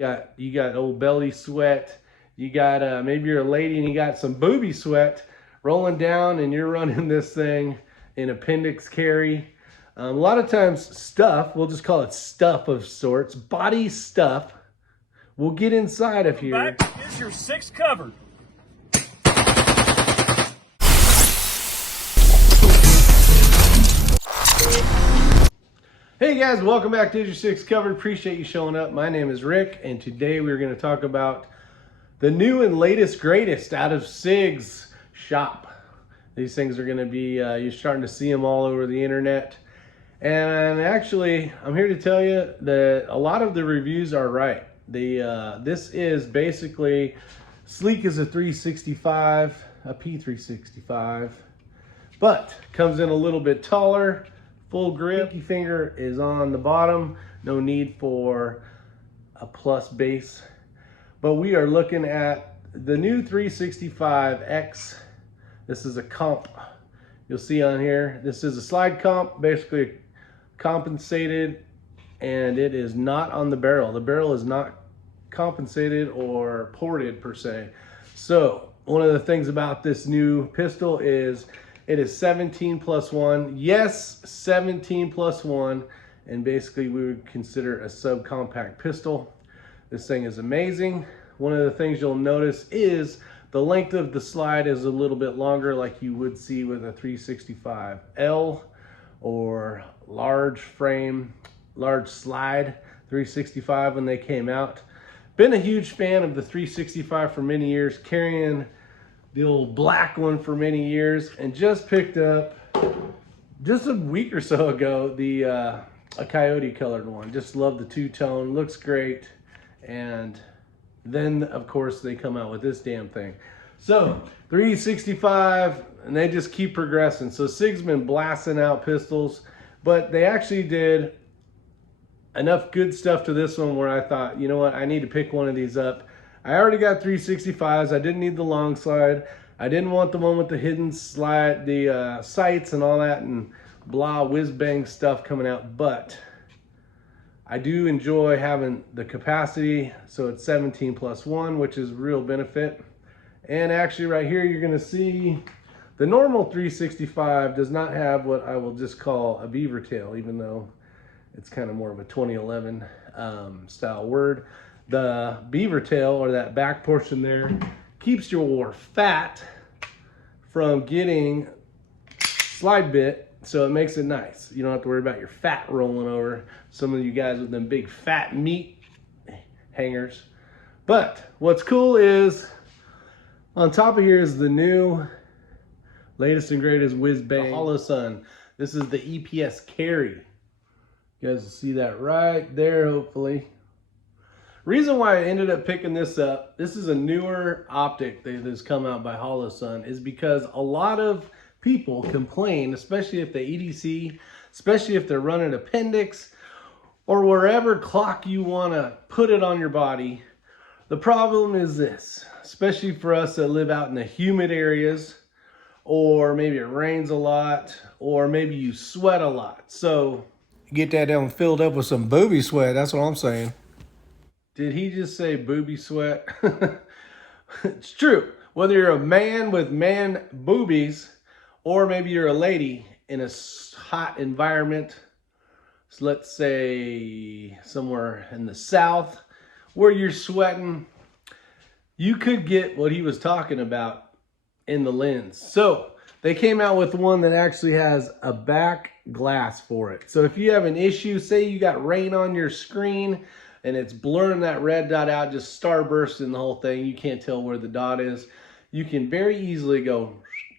You got old belly sweat. You got maybe you're a lady and you got some booby sweat rolling down, and you're running this thing in appendix carry. A lot of times stuff, we'll just call it stuff of sorts, body stuff, will get inside of here. Back is your Sigs covered. Hey guys, welcome back to Your Sigs Covered. Appreciate you showing up. My name is Rick, and today we're going to talk about the new and latest greatest out of Sigs shop. These things are going to be, you're starting to see them all over the internet. And actually, I'm here to tell you that a lot of the reviews are right. This is basically sleek as a 365, a P365, but comes in a little bit taller. Full grip. Pinky finger is on the bottom. No need for a plus base. But we are looking at the new 365 X. This is a comp. You'll see on here. This is a slide comp, basically compensated, and it is not on the barrel. The barrel is not compensated or ported per se. So one of the things about this new pistol is it is 17+1. Yes, 17+1. And basically we would consider a subcompact pistol. This thing is amazing. One of the things you'll notice is the length of the slide is a little bit longer, like you would see with a 365L or large frame, large slide 365 when they came out. Been a huge fan of the 365 for many years, carrying the old black one for many years, and just picked up just a week or so ago a coyote colored one. Just love the two-tone, looks great. And then of course they come out with this damn thing. So 365, and they just keep progressing. So Sig's been blasting out pistols, but they actually did enough good stuff to this one where I thought, you know what, I need to pick one of these up. I already got 365s. I didn't need the long slide. I didn't want the one with the hidden slide, the sights and all that and blah whiz bang stuff coming out. But I do enjoy having the capacity. So it's 17+1, which is real benefit. And actually right here, you're gonna see the normal 365 does not have what I will just call a beaver tail, even though it's kind of more of a 2011 style word. The beaver tail, or that back portion there, keeps your fat from getting slide bit, so it makes it nice. You don't have to worry about your fat rolling over. Some of you guys with them big fat meat hangers. But what's cool is on top of here is the new latest and greatest whiz bang Hollow Sun. This is the EPS carry. You guys will see that right there, hopefully. Reason why I ended up picking this up, this is a newer optic that has come out by Hollow Sun, is because a lot of people complain, especially if they EDC, especially if they're running appendix or wherever clock you want to put it on your body. The problem is this, especially for us that live out in the humid areas, or maybe it rains a lot, or maybe you sweat a lot. So get that down filled up with some booby sweat, that's what I'm saying. Did he just say booby sweat? It's true. Whether you're a man with man boobies, or maybe you're a lady in a hot environment, so let's say somewhere in the South where you're sweating, you could get what he was talking about in the lens. So they came out with one that actually has a back glass for it. So if you have an issue, say you got rain on your screen, and it's blurring that red dot out, just starbursting the whole thing. You can't tell where the dot is. You can very easily go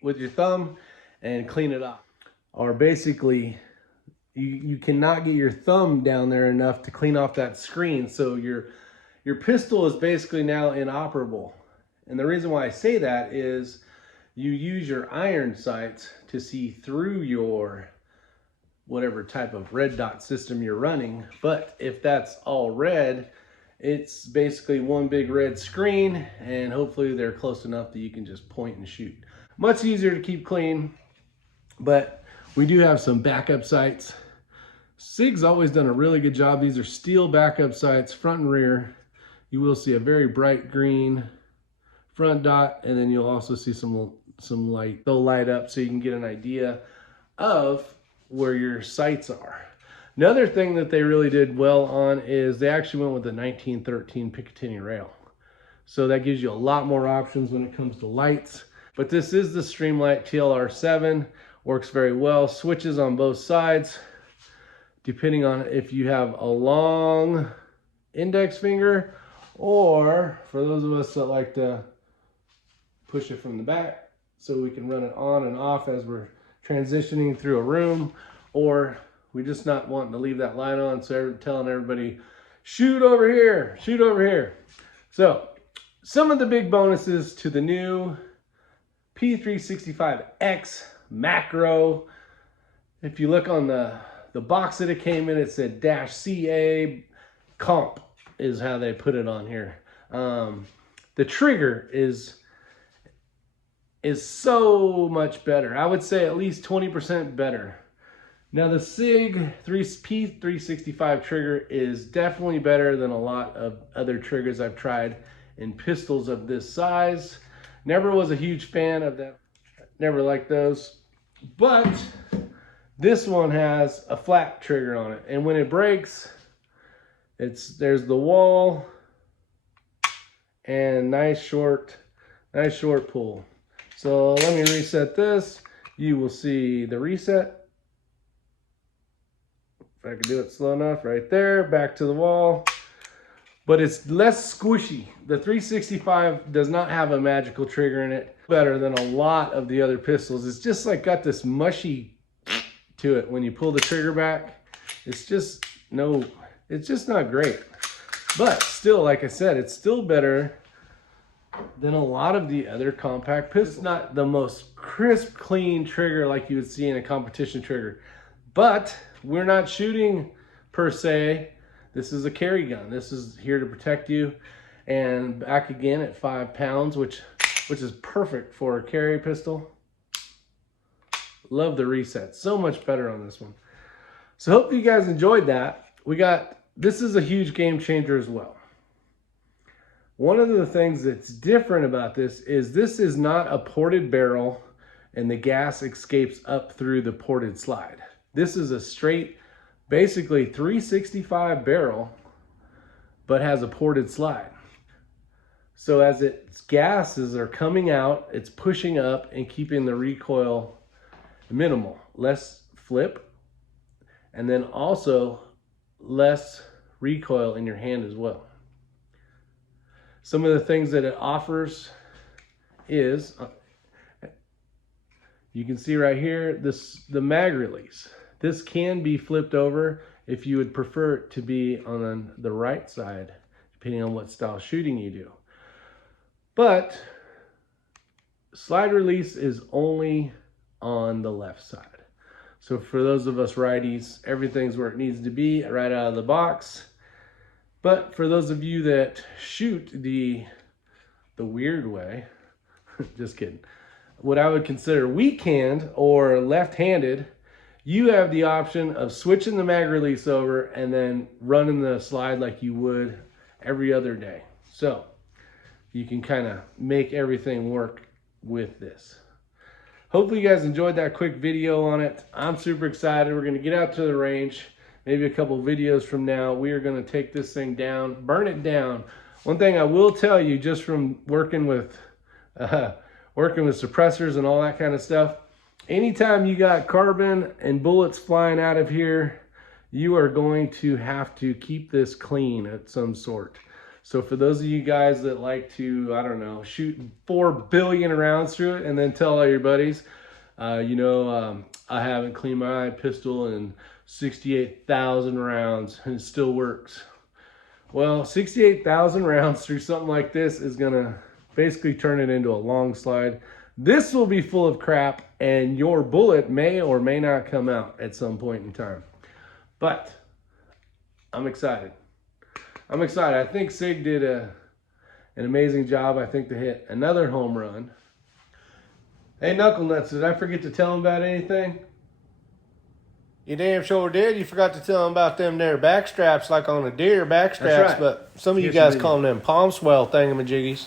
with your thumb and clean it up. Or basically, you cannot get your thumb down there enough to clean off that screen. So your pistol is basically now inoperable. And the reason why I say that is you use your iron sights to see through your whatever type of red dot system you're running. But if that's all red, it's basically one big red screen, and hopefully they're close enough that you can just point and shoot. Much easier to keep clean, but we do have some backup sights. Sig's always done a really good job. These are steel backup sights, front and rear. you will see a very bright green front dot, and then you'll also see some light. They'll light up so you can get an idea of where your sights are. Another thing that they really did well on is they actually went with the 1913 Picatinny rail. So that gives you a lot more options when it comes to lights. But this is the Streamlight TLR7. Works very well. Switches on both sides, depending on if you have a long index finger, or for those of us that like to push it from the back so we can run it on and off as we're transitioning through a room, or we just not wanting to leave that light on, so telling everybody, shoot over here, shoot over here. So some of the big bonuses to the new P365 X Macro. If you look on the box that it came in, it said -CA comp is how they put it on here. The trigger is so much better. I would say at least 20% better. Now the Sig P365 trigger is definitely better than a lot of other triggers I've tried in pistols of this size. Never was a huge fan of that. Never liked those. But this one has a flat trigger on it, and when it breaks, there's the wall and nice short pull. So let me reset this. You will see the reset. If I can do it slow enough, right there, back to the wall. But it's less squishy. The 365 does not have a magical trigger in it. Better than a lot of the other pistols. It's just like got this mushy to it when you pull the trigger back. It's just not great. But still, like I said, it's still better than a lot of the other compact pistols. It's not the most crisp, clean trigger like you would see in a competition trigger. But we're not shooting per se. This is a carry gun. This is here to protect you. And back again at 5 pounds, which is perfect for a carry pistol. Love the reset. So much better on this one. So hope you guys enjoyed that. This is a huge game changer as well. One of the things that's different about this is not a ported barrel and the gas escapes up through the ported slide. This is a straight, basically 365 barrel, but has a ported slide. So as its gases are coming out, it's pushing up and keeping the recoil minimal, less flip, and then also less recoil in your hand as well. Some of the things that it offers is, you can see right here, the mag release. This can be flipped over if you would prefer it to be on the right side, depending on what style shooting you do. But slide release is only on the left side. So for those of us righties, everything's where it needs to be right out of the box. But for those of you that shoot the weird way, just kidding, what I would consider weak-hand or left-handed, you have the option of switching the mag release over and then running the slide like you would every other day. So you can kind of make everything work with this. Hopefully you guys enjoyed that quick video on it. I'm super excited. We're going to get out to the range. Maybe a couple videos from now, we are going to take this thing down, burn it down. One thing I will tell you, just from working with suppressors and all that kind of stuff, anytime you got carbon and bullets flying out of here, you are going to have to keep this clean at some sort. So for those of you guys that like to, I don't know, shoot 4 billion rounds through it and then tell all your buddies, I haven't cleaned my pistol in 68,000 rounds and it still works. Well, 68,000 rounds through something like this is gonna basically turn it into a long slide. This will be full of crap and your bullet may or may not come out at some point in time. But I'm excited. I think Sig did an amazing job. I think to hit another home run. Hey, Knuckle Nuts, did I forget to tell him about anything? You damn sure did. You forgot to tell them about them there back straps, like on a deer back straps. That's right. But some of you guys call them palm swell thingamajiggies.